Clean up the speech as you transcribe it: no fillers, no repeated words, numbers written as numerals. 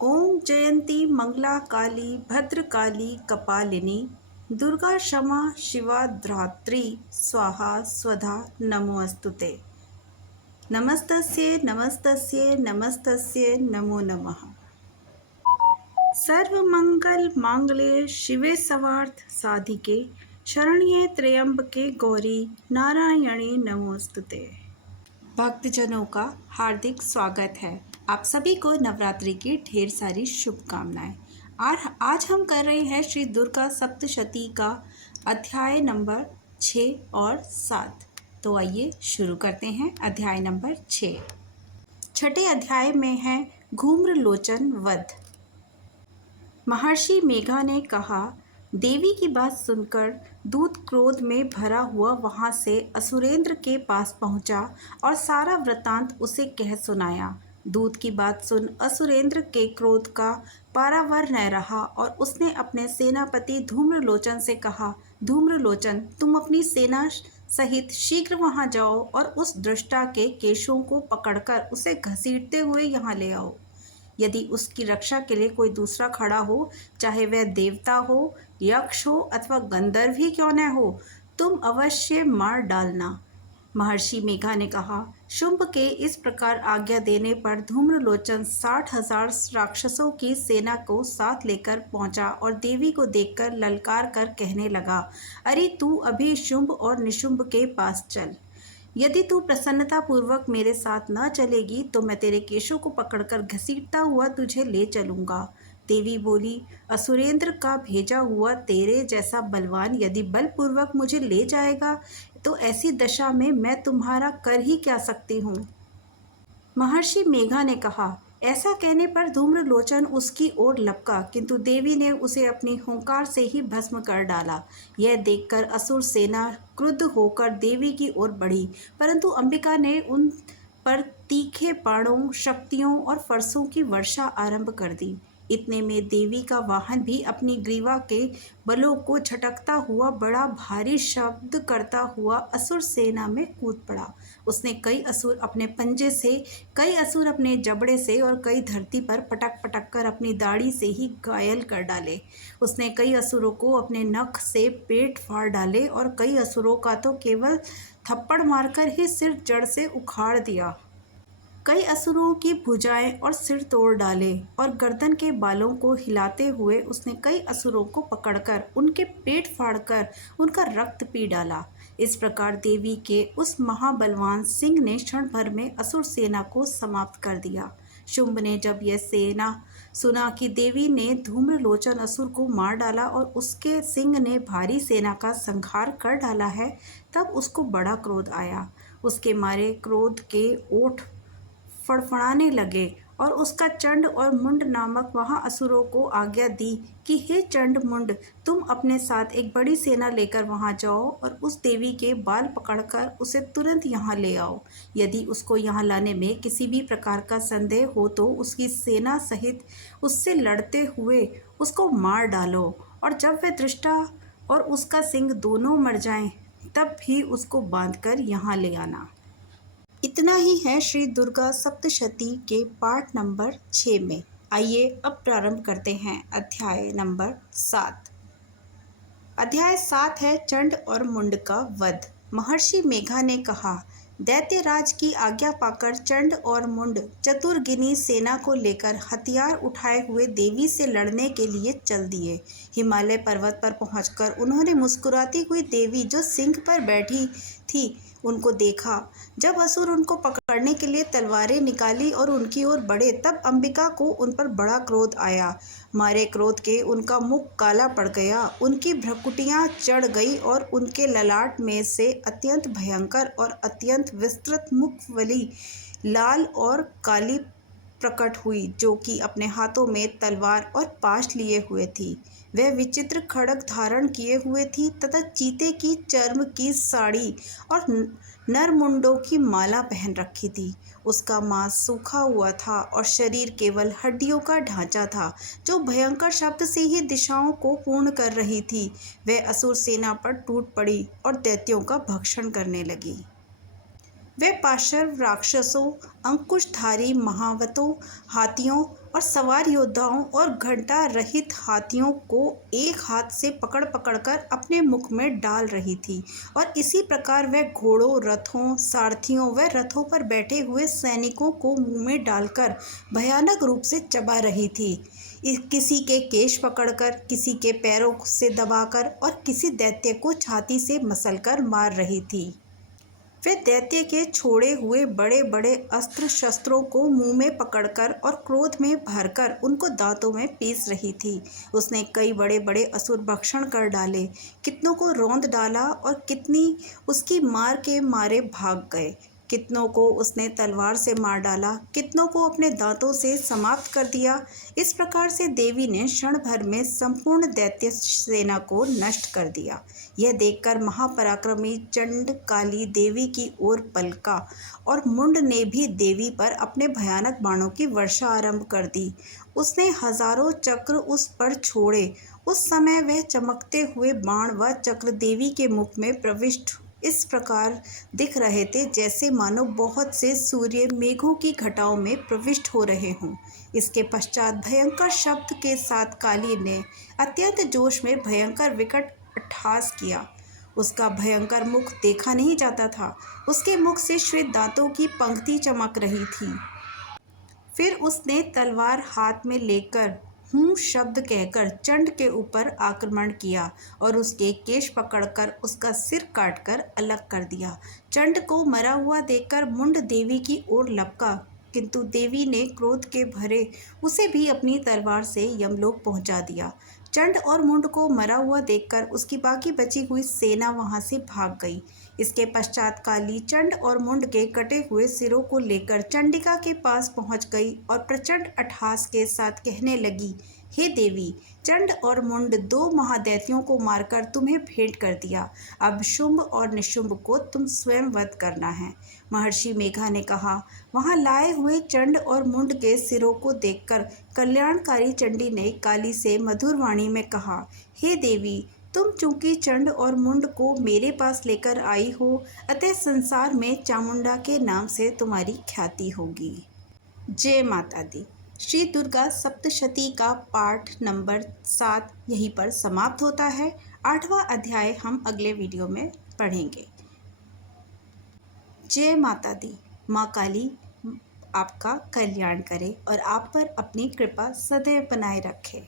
ओम जयंती मंगला काली भद्रकाली कपालिनी दुर्गा क्षमा शिवा धात्री स्वाहा स्वधा नमोस्तुते। नमस्तस्ये नमस्तस्ये नमस्तस्ये नमो नमः। सर्वमंगल मांगल्ये शिवे सर्वार्थ साधिके शरण्ये त्र्यंबके गौरी नारायणी नमोस्तुते। भक्तजनों का हार्दिक स्वागत है। आप सभी को नवरात्रि की ढेर सारी शुभकामनाएं। और आज हम कर रहे हैं श्री दुर्गा सप्तशती का अध्याय नंबर 6 और 7। तो आइए शुरू करते हैं। अध्याय नंबर 6। छठे अध्याय में है घूम्रलोचन वध। महर्षि मेघा ने कहा, देवी की बात सुनकर दूत क्रोध में भरा हुआ वहां से असुरेंद्र के पास पहुंचा और सारा वृतांत उसे कह सुनाया। दूत की बात सुन असुरेंद्र के क्रोध का पारावार न रहा और उसने अपने सेनापति धूम्रलोचन से कहा, धूम्रलोचन, तुम अपनी सेना सहित शीघ्र वहां जाओ और उस दृष्टा के केशों को पकड़कर उसे घसीटते हुए यहाँ ले आओ। यदि उसकी रक्षा के लिए कोई दूसरा खड़ा हो, चाहे वह देवता हो, यक्ष हो अथवा गंधर्व ही क्यों न हो, तुम अवश्य मार डालना। महर्षि मेघा ने कहा। शुंभ के इस प्रकार आज्ञा देने पर धूम्रलोचन 60,000 राक्षसों की सेना को साथ लेकर पहुंचा और देवी को देखकर ललकार कर कहने लगा, अरे तू अभी शुंभ और निशुंभ के पास चल। यदि तू प्रसन्नता पूर्वक मेरे साथ न चलेगी तो मैं तेरे केशों को पकड़कर घसीटता हुआ तुझे ले चलूंगा। देवी बोली, असुरेंद्र का भेजा हुआ तेरे जैसा बलवान यदि बलपूर्वक मुझे ले जाएगा तो ऐसी दशा में मैं तुम्हारा कर ही क्या सकती हूँ। महर्षि मेघा ने कहा। ऐसा कहने पर धूम्रलोचन उसकी ओर लपका, किंतु देवी ने उसे अपनी हुंकार से ही भस्म कर डाला। यह देखकर असुर सेना क्रुद्ध होकर देवी की ओर बढ़ी, परंतु अंबिका ने उन पर तीखे बाणों, शक्तियों और फरसों की वर्षा आरंभ कर दी। इतने में देवी का वाहन भी अपनी ग्रीवा के बलों को झटकता हुआ बड़ा भारी शब्द करता हुआ असुर सेना में कूद पड़ा। उसने कई असुर अपने पंजे से, कई असुर अपने जबड़े से और कई धरती पर पटक पटक कर अपनी दाढ़ी से ही घायल कर डाले। उसने कई असुरों को अपने नख से पेट फाड़ डाले और कई असुरों का तो केवल थप्पड़ मारकर ही सिर जड़ से उखाड़ दिया। कई असुरों की भुजाएं और सिर तोड़ डाले और गर्दन के बालों को हिलाते हुए उसने कई असुरों को पकड़कर उनके पेट फाड़कर उनका रक्त पी डाला। इस प्रकार देवी के उस महाबलवान सिंह ने क्षण भर में असुर सेना को समाप्त कर दिया। शुंभ ने जब यह सेना सुना कि देवी ने धूम्रलोचन असुर को मार डाला और उसके सिंह ने भारी सेना का संहार कर डाला है, तब उसको बड़ा क्रोध आया। उसके मारे क्रोध के ओठ फड़फड़ाने लगे और उसका चंड और मुंड नामक वहां असुरों को आज्ञा दी कि हे चंड मुंड, तुम अपने साथ एक बड़ी सेना लेकर वहां जाओ और उस देवी के बाल पकड़कर उसे तुरंत यहाँ ले आओ। यदि उसको यहाँ लाने में किसी भी प्रकार का संदेह हो तो उसकी सेना सहित उससे लड़ते हुए उसको मार डालो और जब वह दृष्टा और उसका सिंह दोनों मर जाएं, तब भी उसको बांधकर यहाँ ले आना। इतना ही है श्री दुर्गा सप्तशती के पाठ नंबर 6 में। आइए अब प्रारंभ करते हैं अध्याय नंबर 7। अध्याय 7 है चंड और मुंड का वध। महर्षि मेघा ने कहा, दैत्यराज की आज्ञा पाकर चंड और मुंड चतुर्गिनी सेना को लेकर हथियार उठाए हुए देवी से लड़ने के लिए चल दिए। हिमालय पर्वत पर पहुंचकर उन्होंने मुस्कुराती हुई देवी जो सिंह पर बैठी थी उनको देखा। जब असुर उनको पकड़ने के लिए तलवारें निकाली और उनकी ओर बढ़े, तब अंबिका को उन पर बड़ा क्रोध आया। मारे क्रोध के उनका मुख काला पड़ गया, उनकी भ्रुकुटियां चढ़ गई और उनके ललाट में से अत्यंत भयंकर और अत्यंत विस्तृत मुखवली लाल और काली प्रकट हुई, जो कि अपने हाथों में तलवार और पाश लिए हुए थी। वह विचित्र खड्ग धारण किए हुए थी तथा चीते की चर्म की साड़ी और नरमुंडों की माला पहन रखी थी। उसका मांस सूखा हुआ था और शरीर केवल हड्डियों का ढांचा था, जो भयंकर शब्द से ही दिशाओं को पूर्ण कर रही थी। वह असुर सेना पर टूट पड़ी और दैत्यों का भक्षण करने लगी। वे पाशर राक्षसों, अंकुशधारी महावतों, हाथियों और सवार योद्धाओं और घंटा रहित हाथियों को एक हाथ से पकड़ पकड़ कर अपने मुख में डाल रही थी, और इसी प्रकार वह घोड़ों, रथों, सारथियों व रथों पर बैठे हुए सैनिकों को मुंह में डालकर भयानक रूप से चबा रही थी। किसी के केश पकड़कर, किसी के पैरों से दबाकर और किसी दैत्य को छाती से मसलकर मार रही थी। वे दैत्य के छोड़े हुए बड़े बड़े अस्त्र शस्त्रों को मुंह में पकड़कर और क्रोध में भरकर उनको दांतों में पीस रही थी। उसने कई बड़े बड़े असुर भक्षण कर डाले, कितनों को रौंद डाला और कितनी उसकी मार के मारे भाग गए। कितनों को उसने तलवार से मार डाला, कितनों को अपने दांतों से समाप्त कर दिया। इस प्रकार से देवी ने क्षण भर में संपूर्ण दैत्य सेना को नष्ट कर दिया। यह देखकर महापराक्रमी चंड काली देवी की ओर पलका, और मुंड ने भी देवी पर अपने भयानक बाणों की वर्षा आरंभ कर दी। उसने हजारों चक्र उस पर छोड़े। उस समय वह चमकते हुए बाण व चक्र देवी के मुख में प्रविष्ट इस प्रकार दिख रहे थे, जैसे मानो बहुत से सूर्य मेघों की घटाओं में प्रविष्ट हो रहे हों। इसके पश्चात भयंकर शब्द के साथ काली ने अत्यंत जोश में भयंकर विकट अट्टहास किया। उसका भयंकर मुख देखा नहीं जाता था। उसके मुख से श्वेत दांतों की पंक्ति चमक रही थी। फिर उसने तलवार हाथ में लेकर हूँ शब्द कहकर चंड के ऊपर आक्रमण किया और उसके केश पकड़कर उसका सिर काटकर अलग कर दिया। चंड को मरा हुआ देखकर मुंड देवी की ओर लपका, किंतु देवी ने क्रोध के भरे उसे भी अपनी तलवार से यमलोक पहुंचा दिया। चंड और मुंड को मरा हुआ देखकर उसकी बाकी बची हुई सेना वहां से भाग गई। इसके पश्चात काली चंड और मुंड के कटे हुए सिरों को लेकर चंडिका के पास पहुंच गई और प्रचंड अट्टहास के साथ कहने लगी, हे देवी, चंड और मुंड दो महादैत्यों को मारकर तुम्हें भेंट कर दिया। अब शुंभ और निशुंभ को तुम स्वयं वध करना है। महर्षि मेघा ने कहा। वहां लाए हुए चंड और मुंड के सिरों को देखकर कल्याणकारी चंडी ने काली से मधुर वाणी में कहा, हे देवी, तुम चूंकि चंड और मुंड को मेरे पास लेकर आई हो, अतः संसार में चामुंडा के नाम से तुम्हारी ख्याति होगी। जय माता दी। श्री दुर्गा सप्तशती का पाठ नंबर 7 यहीं पर समाप्त होता है। 8वां अध्याय हम अगले वीडियो में पढ़ेंगे। जय माता दी। माँ काली आपका कल्याण करे और आप पर अपनी कृपा सदैव बनाए रखे।